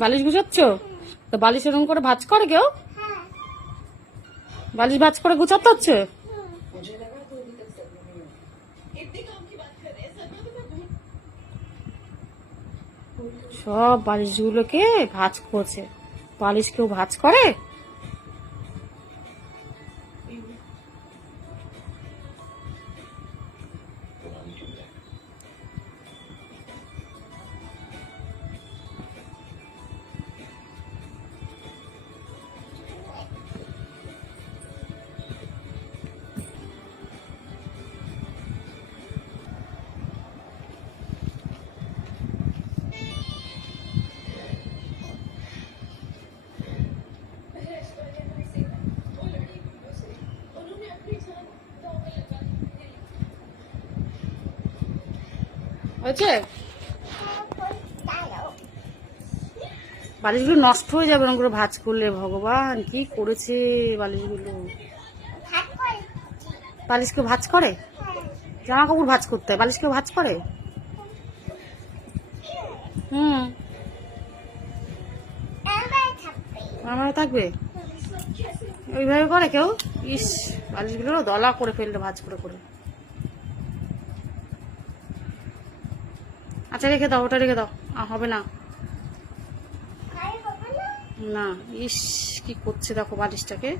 বালিশ গুছাচ্ছ? তো বালিশ এরকম করে ভাজ করে কেউ? বালিশ ভাজ করে গুছাতে হচ্ছে? সব বালিশগুলোকে ভাজ করছে। বালিশ কেউ ভাজ করে? হয়েছে? বালিশগুলো নষ্ট হয়ে যাবে করে ভাজ করলে ভগবান, কি করেছে বালিশগুলো? বালিশ কেউ ভাজ করে? জামা কাপড় ভাজ করতে হয় বালিশ কেউ ভাজ করে? হুম। আমার থাকবে? ওইভাবে করে কেউ? ইস, বালিশগুলো দলা করে ফেললে, ভাজ করে করে। আচ্ছা রেখে দাও ওটা রেখে দাও। হবে না। না ইস কি করছে দেখো বালিশটাকে।